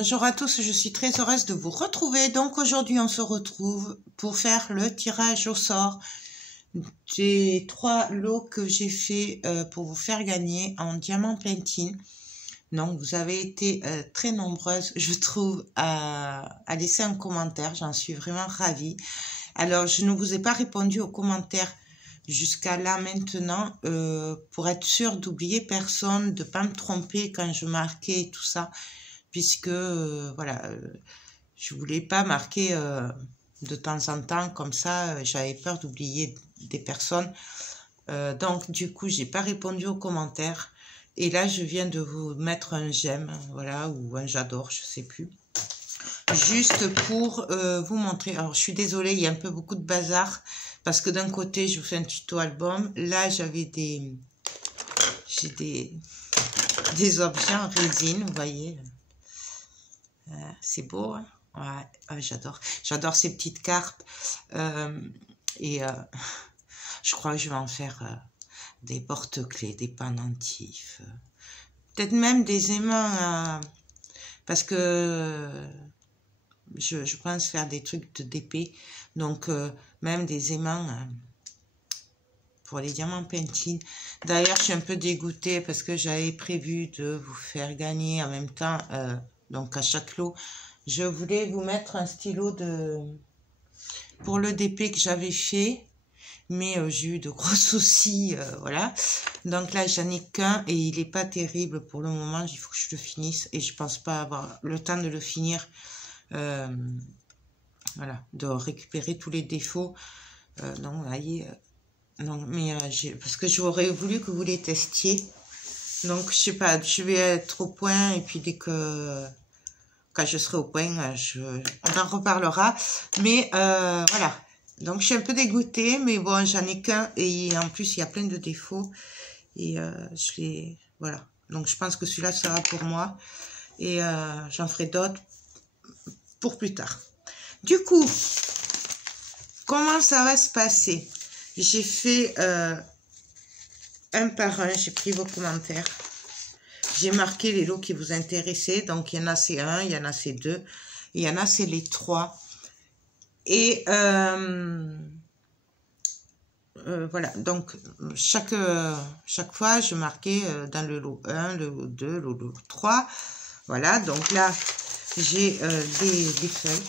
Bonjour à tous, je suis très heureuse de vous retrouver. Donc aujourd'hui, on se retrouve pour faire le tirage au sort des 3 lots que j'ai fait pour vous faire gagner en diamant platine. Donc vous avez été très nombreuses, je trouve, à laisser un commentaire. J'en suis vraiment ravie. Alors, je ne vous ai pas répondu aux commentaires jusqu'à là maintenant pour être sûre d'oublier personne, de ne pas me tromper quand je marquais tout ça. Puisque, voilà, je voulais pas marquer de temps en temps comme ça, j'avais peur d'oublier des personnes. Donc, du coup, j'ai pas répondu aux commentaires. Et là, je viens de vous mettre un j'aime, voilà, ou un j'adore, je sais plus. Juste pour vous montrer. Alors, je suis désolée, il y a un peu beaucoup de bazar. Parce que d'un côté, je vous fais un tuto album. Là, j'ai des objets en résine, vous voyez. C'est beau, hein? Ouais, j'adore ces petites cartes. Je crois que je vais en faire des porte-clés, des pendentifs, peut-être même des aimants, parce que je pense faire des trucs d'épée, donc même des aimants pour les diamants platine. D'ailleurs, je suis un peu dégoûtée parce que j'avais prévu de vous faire gagner en même temps. Donc à chaque lot, je voulais vous mettre un stylo pour le DP que j'avais fait, mais j'ai eu de gros soucis, voilà. Donc là, j'en ai qu'un et il n'est pas terrible pour le moment. Il faut que je le finisse et je pense pas avoir le temps de le finir. Voilà, de récupérer tous les défauts. Non, vous voyez, non, mais parce que j'aurais voulu que vous les testiez. Donc, je sais pas, je vais être au point et puis quand je serai au point, on en reparlera. Mais voilà, donc je suis un peu dégoûtée, mais bon, j'en ai qu'un et en plus, il y a plein de défauts. Et voilà, donc je pense que celui-là sera pour moi. Et j'en ferai d'autres pour plus tard. Du coup, comment ça va se passer? J'ai fait un par un, j'ai pris vos commentaires. J'ai marqué les lots qui vous intéressaient. Donc, il y en a c'est 1, il y en a c'est 2, il y en a c'est les 3. Et voilà, donc chaque fois, je marquais dans le lot 1, le lot 2, le lot 3. Voilà, donc là, j'ai des feuilles.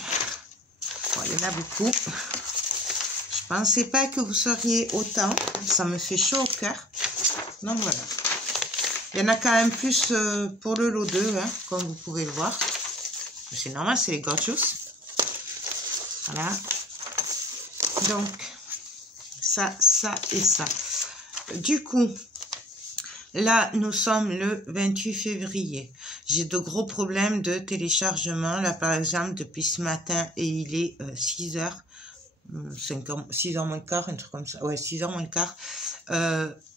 Bon, il y en a beaucoup. Je pensais pas que vous seriez autant. Ça me fait chaud au cœur. Donc voilà. Il y en a quand même plus pour le lot 2, hein, comme vous pouvez le voir. C'est normal, c'est les Gorgeous. Voilà. Donc, ça et ça. Du coup, là, nous sommes le 28 février. J'ai de gros problèmes de téléchargement. Là, par exemple, depuis ce matin, et il est 6h. 6h moins le quart, un truc comme ça. Ouais, 6h moins le quart.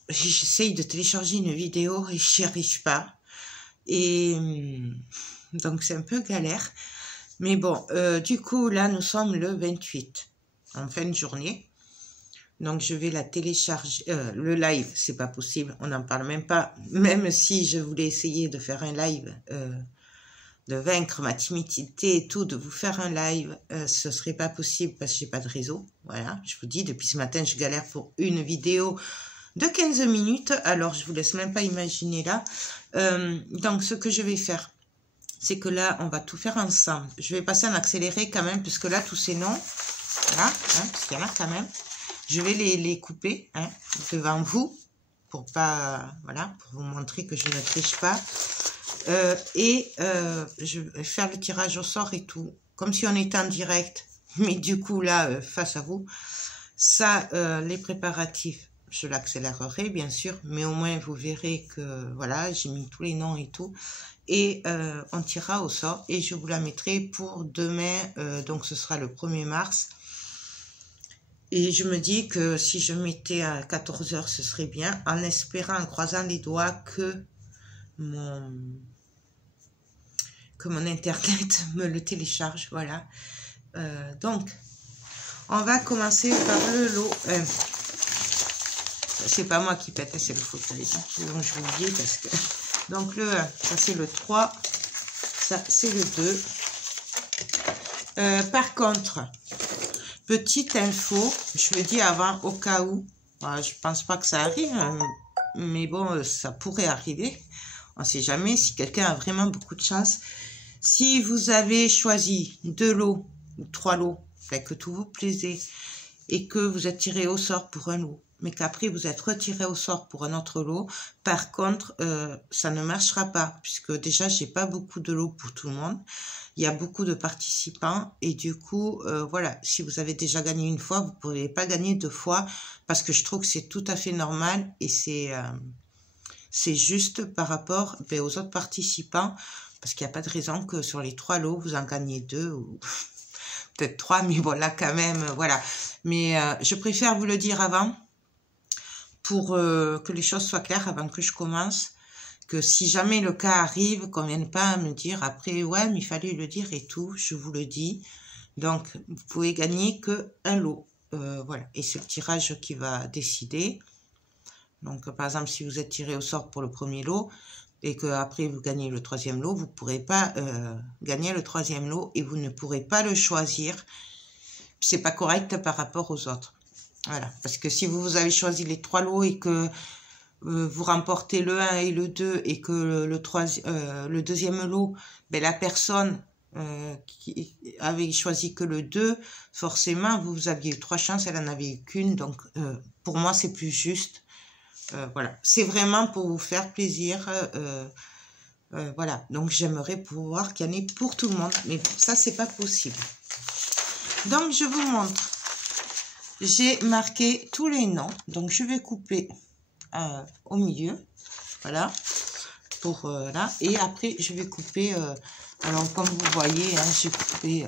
J'essaye de télécharger une vidéo et j'y arrive pas. Et donc, c'est un peu galère. Mais bon, du coup, là, nous sommes le 28, en fin de journée. Donc, je vais la télécharger. Le live, c'est pas possible. On n'en parle même pas. Même si je voulais essayer de faire un live, de vaincre ma timidité et tout, de vous faire un live, ce serait pas possible parce que j'ai pas de réseau. Voilà, je vous dis, depuis ce matin, je galère pour une vidéo de 15 minutes. Alors, je vous laisse même pas imaginer là. Donc, ce que je vais faire, c'est que là, on va tout faire ensemble. Je vais passer en accéléré quand même, puisque là, tous ces noms, voilà, hein, parce qu'il y en a quand même. Je vais les couper hein, devant vous pour pas, voilà, pour vous montrer que je ne triche pas. Je vais faire le tirage au sort et tout, comme si on était en direct, mais du coup là, face à vous. Ça, les préparatifs, je l'accélérerai bien sûr, mais au moins vous verrez que voilà, j'ai mis tous les noms et tout. Et on tirera au sort et je vous la mettrai pour demain, donc ce sera le 1er mars. Et je me dis que si je mettais à 14h, ce serait bien, en espérant, en croisant les doigts, que mon internet me le télécharge, voilà. Donc, on va commencer par le lot 1. C'est pas moi qui pète, c'est le fauteuil. Donc, je vais oublier parce que... Donc, le 1, ça c'est le 3. Ça, c'est le 2. Par contre, petite info, je le dis avant au cas où, je pense pas que ça arrive, hein, mais bon, ça pourrait arriver. On ne sait jamais si quelqu'un a vraiment beaucoup de chance. Si vous avez choisi 2 lots ou 3 lots, que tout vous plaisait, et que vous êtes tiré au sort pour un lot, mais qu'après vous êtes retiré au sort pour un autre lot, par contre, ça ne marchera pas, puisque déjà, j'ai pas beaucoup de lots pour tout le monde. Il y a beaucoup de participants, et du coup, voilà, si vous avez déjà gagné une fois, vous ne pourrez pas gagner 2 fois, parce que je trouve que c'est tout à fait normal, et c'est juste par rapport aux autres participants, parce qu'il n'y a pas de raison que sur les 3 lots, vous en gagnez 2, ou peut-être 3, mais voilà, quand même, voilà. Mais je préfère vous le dire avant, pour que les choses soient claires avant que je commence, que si jamais le cas arrive, qu'on ne vienne pas me dire après, ouais, mais il fallait le dire et tout, je vous le dis. Donc, vous pouvez gagner qu'un lot. Voilà, et c'est le tirage qui va décider. Donc, par exemple, si vous êtes tiré au sort pour le premier lot, et que après vous gagnez le 3e lot, vous ne pourrez pas gagner le 3e lot, et vous ne pourrez pas le choisir. C'est pas correct par rapport aux autres. Voilà, parce que si vous avez choisi les 3 lots et que vous remportez le 1 et le 2 et que le 2e lot, la personne qui avait choisi que le 2, forcément, vous aviez eu 3 chances, elle en avait eu qu'une. Donc, pour moi, c'est plus juste. Voilà, c'est vraiment pour vous faire plaisir. Voilà, donc j'aimerais pouvoir qu'il y en ait pour tout le monde. Mais ça, c'est pas possible. Donc, je vous montre. J'ai marqué tous les noms. Donc, je vais couper au milieu. Voilà. Pour là. Et après, je vais couper. Alors, comme vous voyez, hein, j'ai coupé.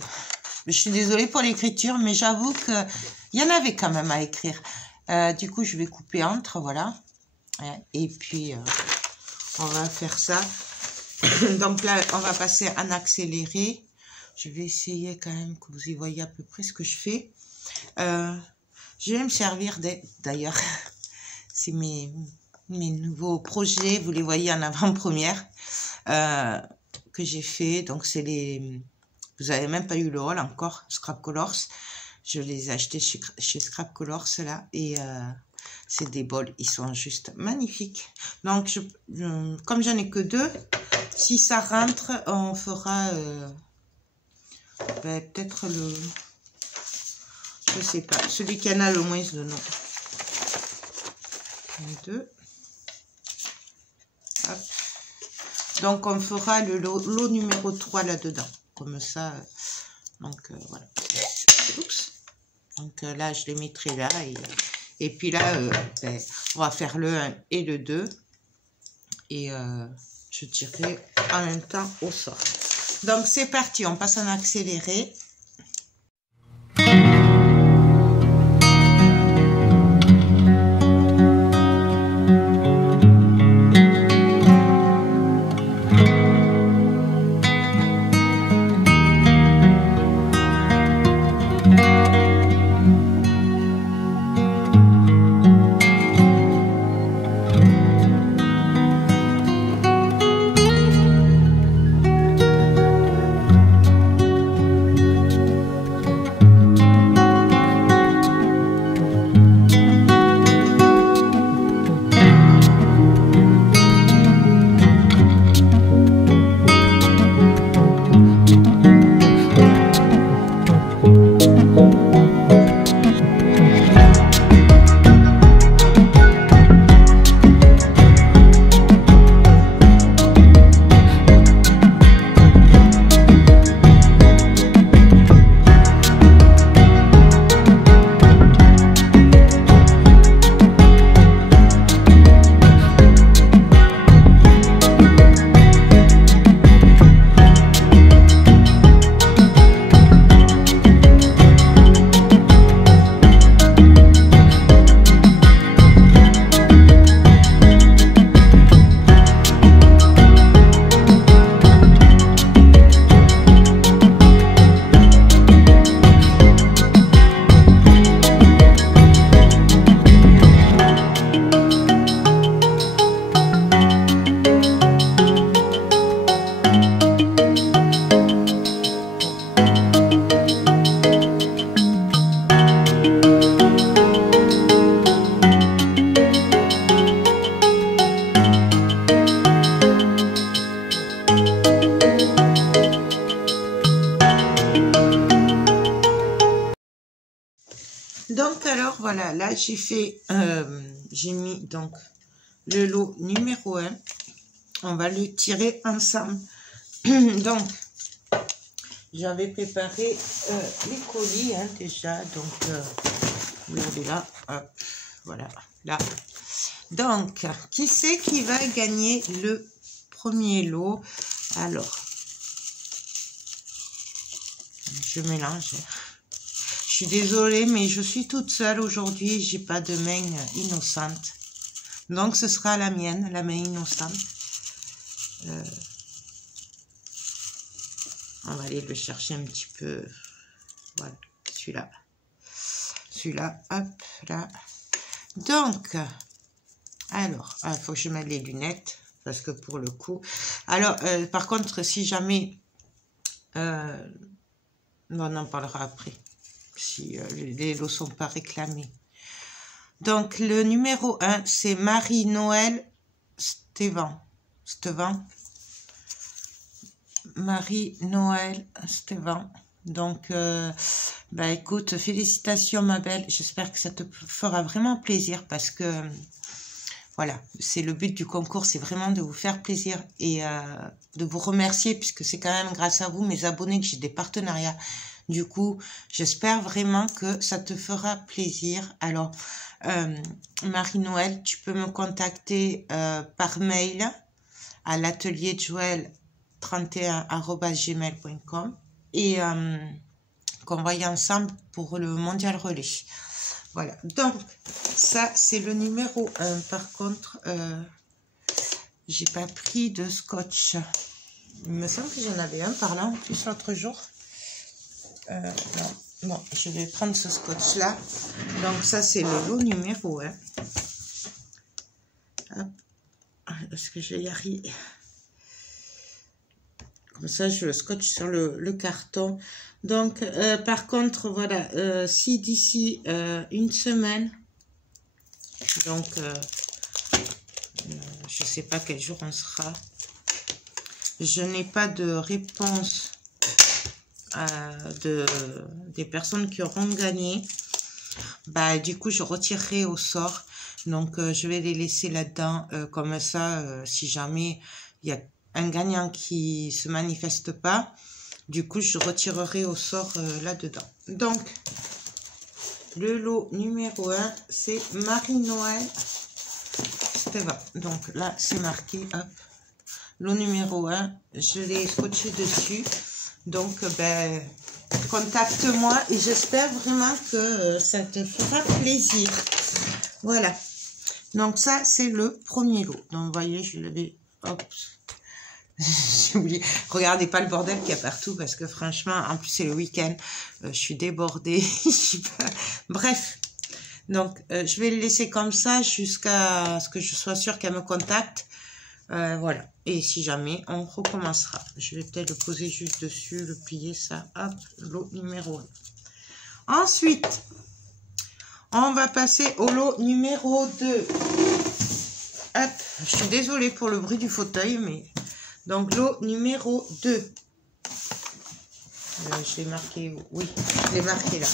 Je suis désolée pour l'écriture, mais j'avoue qu'il y en avait quand même à écrire. Du coup, je vais couper entre. Voilà. Et puis, on va faire ça. Donc là, on va passer en accéléré. Je vais essayer quand même que vous y voyez à peu près ce que je fais. Je vais me servir d'ailleurs, c'est mes nouveaux projets, vous les voyez en avant-première, que j'ai fait. Donc c'est vous n'avez même pas eu le haul encore, Scrap Colors. Je les ai achetés chez Scrap Colors là, et c'est des bols, ils sont juste magnifiques. Donc comme j'en ai que 2, si ça rentre, on fera peut-être je sais pas, celui qui en a le moins de noms. 2. Hop. Donc on fera le lot numéro 3 là-dedans, comme ça. Donc voilà. Oups. Donc là, je les mettrai là. Et puis là, on va faire le 1 et le 2. Et je tirerai en même temps au sort. Donc c'est parti, on passe en accéléré. voilà, là j'ai fait, j'ai mis donc le lot numéro 1. On va le tirer ensemble. Donc, j'avais préparé les colis hein, déjà. Donc, regardez là. Hop, voilà, là. Donc, qui c'est qui va gagner le premier lot? Alors, je mélange. Je suis désolée, mais je suis toute seule aujourd'hui. J'ai pas de main innocente. Donc, ce sera la mienne, la main innocente. On va aller le chercher un petit peu. Voilà, celui-là. Celui-là, hop, là. Donc, alors, il faut que je mette les lunettes. Parce que pour le coup... Alors, par contre, si jamais... on en parlera après. Si les lots ne sont pas réclamés. Donc, le numéro 1, c'est Marie-Noël Stévan. Marie-Noël Stévan. Donc, bah écoute, félicitations ma belle. J'espère que ça te fera vraiment plaisir parce que, voilà, c'est le but du concours, c'est vraiment de vous faire plaisir et de vous remercier puisque c'est quand même grâce à vous, mes abonnés, que j'ai des partenariats. Du coup, j'espère vraiment que ça te fera plaisir. Alors, Marie-Noël, tu peux me contacter par mail à l'atelier de Joël 31@gmail.com et qu'on va y ensemble pour le mondial relais. Voilà, donc ça c'est le numéro 1. Par contre, j'ai pas pris de scotch. Il me semble que j'en avais un par là en plus l'autre jour. Non, bon, je vais prendre ce scotch là. Donc ça c'est le lot numéro 1. Hop. Est-ce que je vais y arriver? Comme ça, je le scotche sur le carton. Donc, par contre, voilà, si d'ici une semaine, donc, je ne sais pas quel jour on sera, je n'ai pas de réponse des personnes qui auront gagné, bah, du coup, je retirerai au sort. Donc, je vais les laisser là-dedans. Comme ça, si jamais il y a un gagnant qui se manifeste pas, du coup, je retirerai au sort là-dedans. Donc, le lot numéro 1, c'est Marie-Noël Stévan. Donc là, c'est marqué, hop, lot numéro 1, je l'ai scotché dessus. Donc, ben, contacte-moi et j'espère vraiment que ça te fera plaisir. Voilà. Donc, ça, c'est le premier lot. Donc, vous voyez, je l'avais, hop, j'ai oublié. Regardez pas le bordel qu'il y a partout parce que franchement, en plus c'est le week-end, je suis débordée. Bref, donc je vais le laisser comme ça jusqu'à ce que je sois sûre qu'elle me contacte. Voilà. Et si jamais, on recommencera. Je vais peut-être le poser juste dessus, le plier ça. Hop, lot numéro 1. Ensuite, on va passer au lot numéro 2. Hop, je suis désolée pour le bruit du fauteuil, mais... Donc, lot numéro 2. Je l'ai marqué, oui, je l'ai marqué là.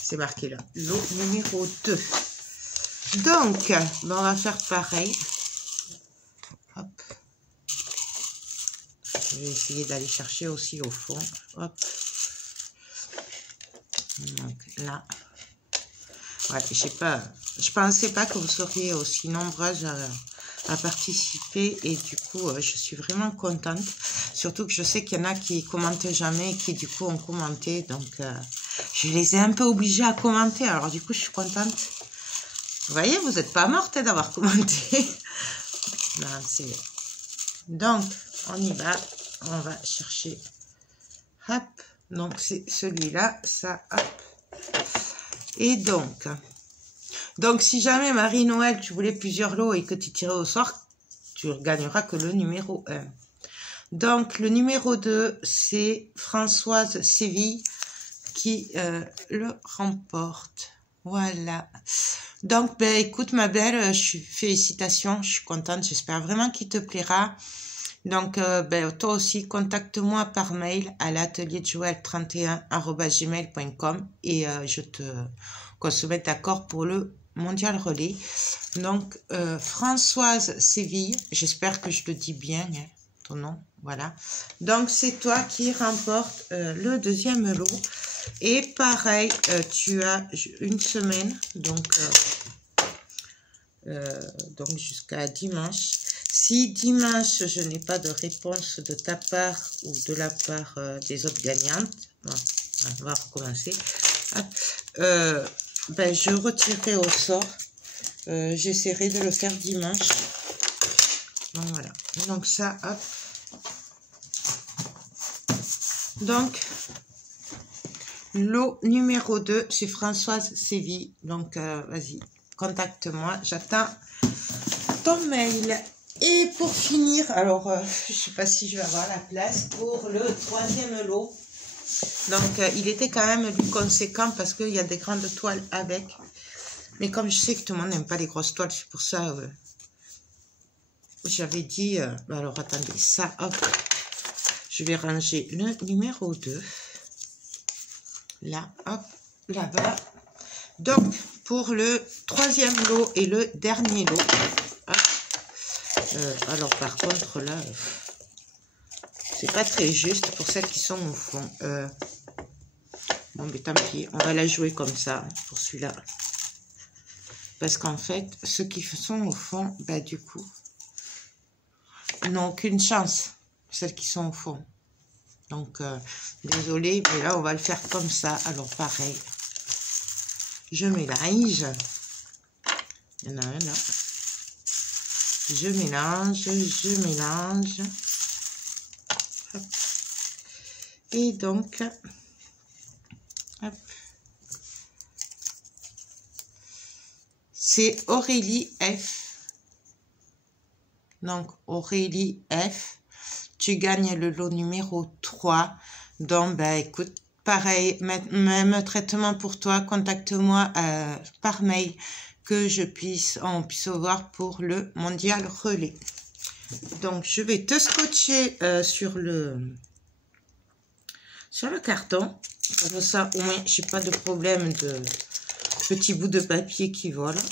C'est marqué là. Lot numéro 2. Donc, ben, on va faire pareil. Hop. Je vais essayer d'aller chercher aussi au fond. Hop. Donc, là. Ouais, je pensais pas que vous seriez aussi nombreuses à participer et du coup je suis vraiment contente, surtout que je sais qu'il y en a qui commentent jamais et qui du coup ont commenté, donc je les ai un peu obligés à commenter, alors du coup je suis contente. Vous voyez, vous n'êtes pas morte d'avoir commenté. Non, donc on y va, on va chercher, hop, donc c'est celui-là, ça, hop, et donc, si jamais Marie-Noël, tu voulais plusieurs lots et que tu tirais au sort, tu ne gagneras que le numéro 1. Donc, le numéro 2, c'est Françoise Séville qui le remporte. Voilà. Donc, ben, écoute, ma belle, félicitations, je suis contente. J'espère vraiment qu'il te plaira. Donc, ben, toi aussi, contacte-moi par mail à l'atelierdejoël31@gmail.com et qu'on se mette d'accord pour le mondial relais. Donc, Françoise Séville, j'espère que je le dis bien, hein, ton nom, voilà. Donc, c'est toi qui remporte le deuxième lot. Et pareil, tu as une semaine, donc jusqu'à dimanche. Si dimanche, je n'ai pas de réponse de ta part ou de la part des autres gagnantes, bon, on va recommencer, ben, je retirerai au sort. J'essaierai de le faire dimanche. Donc voilà. Donc ça, hop. Donc, lot numéro 2, c'est Françoise Séville. Donc, vas-y, contacte-moi. J'attends ton mail. Et pour finir, alors, je ne sais pas si je vais avoir la place pour le troisième lot. Donc, il était quand même du conséquent parce qu'il y a des grandes toiles avec. Mais comme je sais que tout le monde n'aime pas les grosses toiles, c'est pour ça j'avais dit... alors, attendez, ça, hop. Je vais ranger le numéro 2. Là, hop, là-bas. Donc, pour le troisième lot et le dernier lot. Alors, par contre, là, c'est pas très juste pour celles qui sont au fond. Bon, mais tant pis, on va la jouer comme ça, pour celui-là. Parce qu'en fait, ceux qui sont au fond, bah, du coup, n'ont aucune chance. Celles qui sont au fond. Donc, désolé, mais là, on va le faire comme ça. Alors, pareil. Je mélange. Il y en a un là. Je mélange. Hop. Et donc, hop. C'est Aurélie F. Donc, Aurélie F. Tu gagnes le lot numéro 3. Donc, ben, écoute, pareil, même traitement pour toi. Contacte-moi par mail que on puisse voir pour le mondial relais. Donc, je vais te scotcher sur le carton. Comme ça, au moins, je n'ai pas de problème de petits bouts de papier qui volent.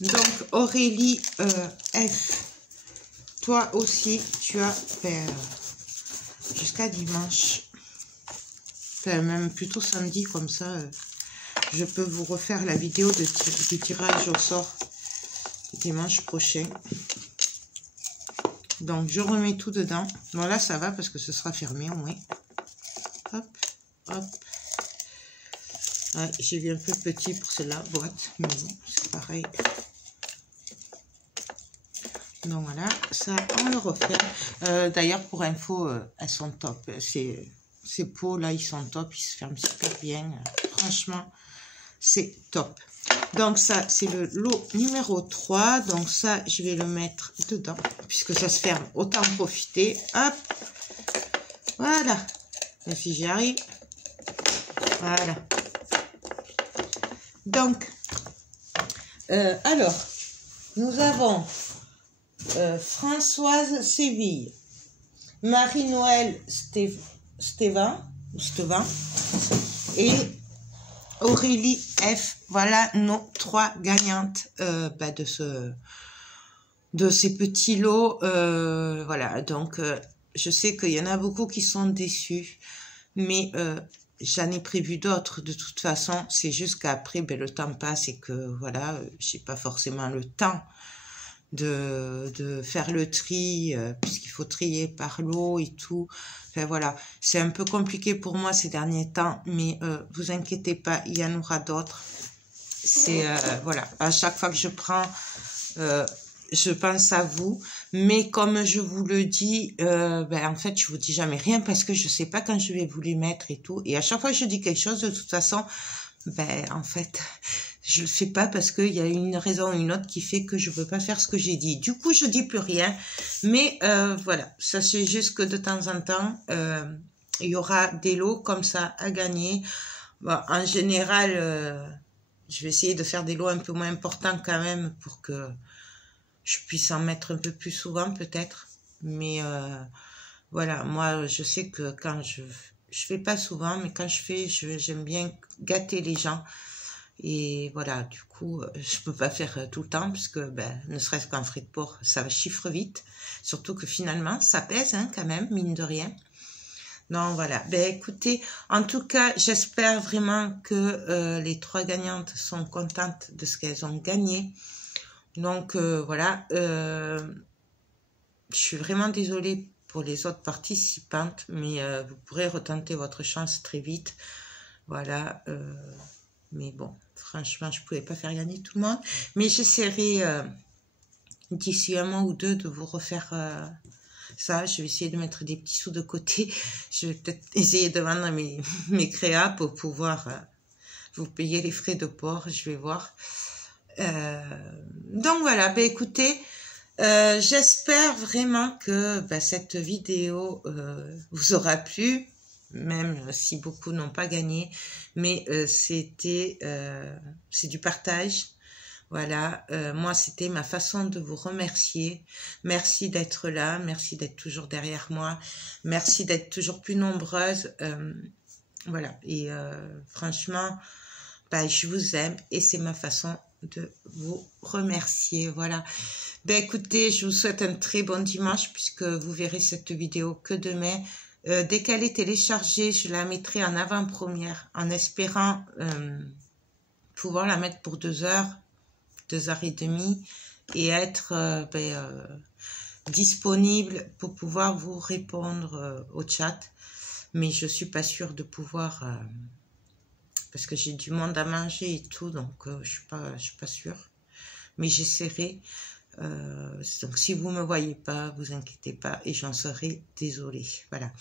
Donc, Aurélie F. Toi aussi, tu as jusqu'à dimanche, enfin, même plutôt samedi, comme ça, je peux vous refaire la vidéo du tirage au sort dimanche prochain. Donc, je remets tout dedans. Bon, là, ça va parce que ce sera fermé au moins. Hop, hop. Ouais, j'ai vu un peu petit pour celle-là, boîte, mais bon, c'est pareil. Donc voilà, ça on le refait. D'ailleurs, pour info, elles sont top. Ces pots là, ils sont top, ils se ferment super bien. Franchement, c'est top. Donc ça, c'est le lot numéro 3. Donc ça, je vais le mettre dedans, puisque ça se ferme. Autant en profiter. Hop, voilà. Et si j'y arrive, voilà. Donc, alors, nous avons... Françoise Séville, Marie-Noël Stévan et Aurélie F. Voilà nos 3 gagnantes bah, de ces petits lots. Voilà, donc je sais qu'il y en a beaucoup qui sont déçus, mais j'en ai prévu d'autres de toute façon. C'est juste qu'après, ben, le temps passe et que voilà, j'ai pas forcément le temps de faire le tri, puisqu'il faut trier par lot et tout. Enfin voilà, c'est un peu compliqué pour moi ces derniers temps, mais vous inquiétez pas, il y en aura d'autres. C'est voilà, à chaque fois que je prends, je pense à vous, mais comme je vous le dis, ben en fait je vous dis jamais rien parce que je sais pas quand je vais vous les mettre et tout, et à chaque fois que je dis quelque chose, de toute façon, ben en fait je le fais pas parce qu'il y a une raison ou une autre qui fait que je peux pas faire ce que j'ai dit. Du coup, je dis plus rien. Mais voilà, sachez juste que de temps en temps, il y aura des lots comme ça à gagner. Bon, en général, je vais essayer de faire des lots un peu moins importants quand même pour que je puisse en mettre un peu plus souvent peut-être. Mais voilà, moi, je sais que quand je fais pas souvent, mais quand je fais, j'aime bien gâter les gens. Et voilà, du coup, je peux pas faire tout le temps, puisque ben, ne serait-ce qu'un frais de port, ça chiffre vite. Surtout que finalement, ça pèse hein, quand même, mine de rien. Non, voilà. Ben écoutez, en tout cas, j'espère vraiment que les 3 gagnantes sont contentes de ce qu'elles ont gagné. Donc voilà, je suis vraiment désolée pour les autres participantes, mais vous pourrez retenter votre chance très vite. Voilà, mais bon, franchement, je ne pouvais pas faire gagner tout le monde. Mais j'essaierai d'ici un mois ou deux de vous refaire ça. Je vais essayer de mettre des petits sous de côté. Je vais peut-être essayer de vendre mes créas pour pouvoir vous payer les frais de port. Je vais voir. Donc voilà, ben écoutez, j'espère vraiment que cette vidéo vous aura plu, même si beaucoup n'ont pas gagné, mais c'est du partage. Voilà, moi c'était ma façon de vous remercier. Merci d'être là, merci d'être toujours derrière moi, merci d'être toujours plus nombreuses. Voilà, et franchement, je vous aime et c'est ma façon de vous remercier. Voilà. Ben écoutez, je vous souhaite un très bon dimanche puisque vous verrez cette vidéo que demain. Dès qu'elle est téléchargée, je la mettrai en avant-première en espérant pouvoir la mettre pour 2 heures, 2h30 et être disponible pour pouvoir vous répondre au chat. Mais je suis pas sûre de pouvoir parce que j'ai du monde à manger et tout, donc je suis pas sûre. Mais j'essaierai. Donc si vous me voyez pas, vous inquiétez pas et j'en serai désolée. Voilà.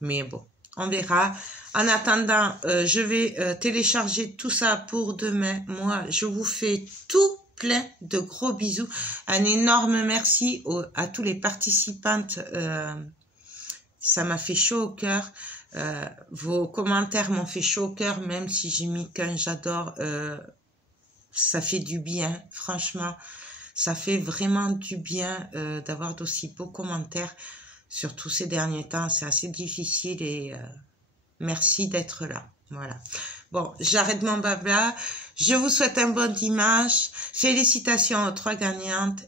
Mais bon, on verra. En attendant, je vais télécharger tout ça pour demain. Moi, je vous fais tout plein de gros bisous. Un énorme merci à tous les participantes. Ça m'a fait chaud au cœur. Vos commentaires m'ont fait chaud au cœur, même si j'ai mis qu'un j'adore. Ça fait du bien, franchement. Ça fait vraiment du bien d'avoir d'aussi beaux commentaires. Surtout ces derniers temps, c'est assez difficile et merci d'être là. Voilà. Bon, j'arrête mon blabla. Je vous souhaite un bon dimanche. Félicitations aux 3 gagnantes.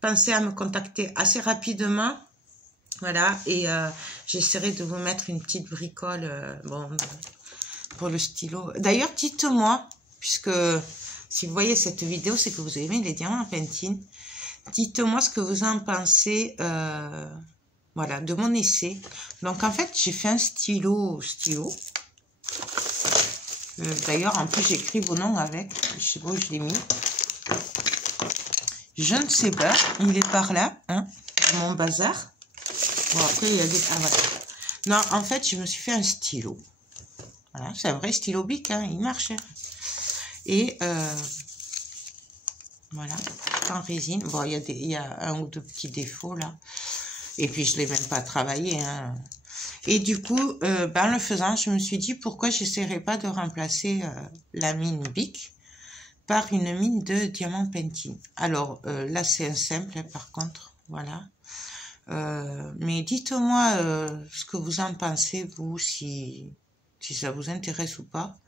Pensez à me contacter assez rapidement. Voilà. Et j'essaierai de vous mettre une petite bricole pour le stylo. D'ailleurs, dites-moi, puisque si vous voyez cette vidéo, c'est que vous aimez les diamants Pantene. Dites-moi ce que vous en pensez voilà, de mon essai. Donc, en fait, j'ai fait un stylo. D'ailleurs, en plus, j'écris vos noms avec. Je sais pas où je l'ai mis. Je ne sais pas. Il est par là, hein, dans mon bazar. Bon, après, il y a des... Ah, voilà. Non, en fait, je me suis fait un stylo. Voilà, c'est un vrai stylo Bic, hein, il marche. Et voilà, en résine. Bon, il y a un ou deux petits défauts là. Et puis, je ne l'ai même pas travaillé. Hein. Et du coup, en le faisant, je me suis dit pourquoi je n'essaierais pas de remplacer la mine Bic par une mine de diamant Pantene. Alors, là, c'est un simple, hein, par contre. Voilà. Mais dites-moi ce que vous en pensez, vous, si ça vous intéresse ou pas.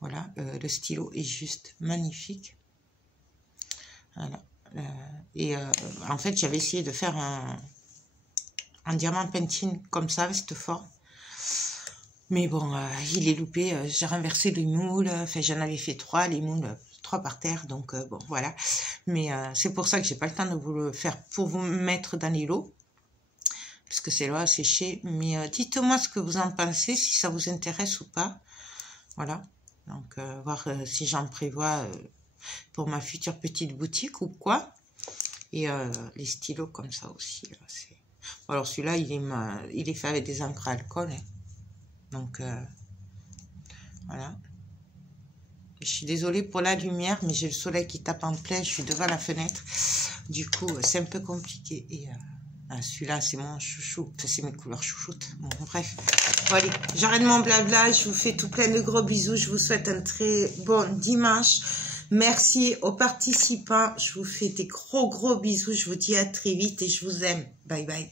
Voilà, le stylo est juste magnifique. Voilà. Et en fait, j'avais essayé de faire un diamant Pantene comme ça, avec cette forme. Mais bon, il est loupé. J'ai renversé les moules. Enfin, j'en avais fait 3, les moules, 3 par terre. Donc, bon, voilà. Mais c'est pour ça que j'ai pas le temps de vous le faire pour vous mettre dans les lots. Parce que c'est là à sécher. Mais dites-moi ce que vous en pensez, si ça vous intéresse ou pas. Voilà. Donc, voir si j'en prévois pour ma future petite boutique ou quoi. Et les stylos comme ça aussi. Alors, celui-là, il est fait avec des encres à alcool. Hein. Donc, voilà. Je suis désolée pour la lumière, mais j'ai le soleil qui tape en plein. Je suis devant la fenêtre. Du coup, c'est un peu compliqué. Et celui-là, c'est mon chouchou. Enfin, c'est mes couleurs chouchoutes. Bon, bref. Bon, allez, j'arrête mon blabla. Je vous fais tout plein de gros bisous. Je vous souhaite un très bon dimanche. Merci aux participants. Je vous fais des gros bisous. Je vous dis à très vite et je vous aime. Bye bye.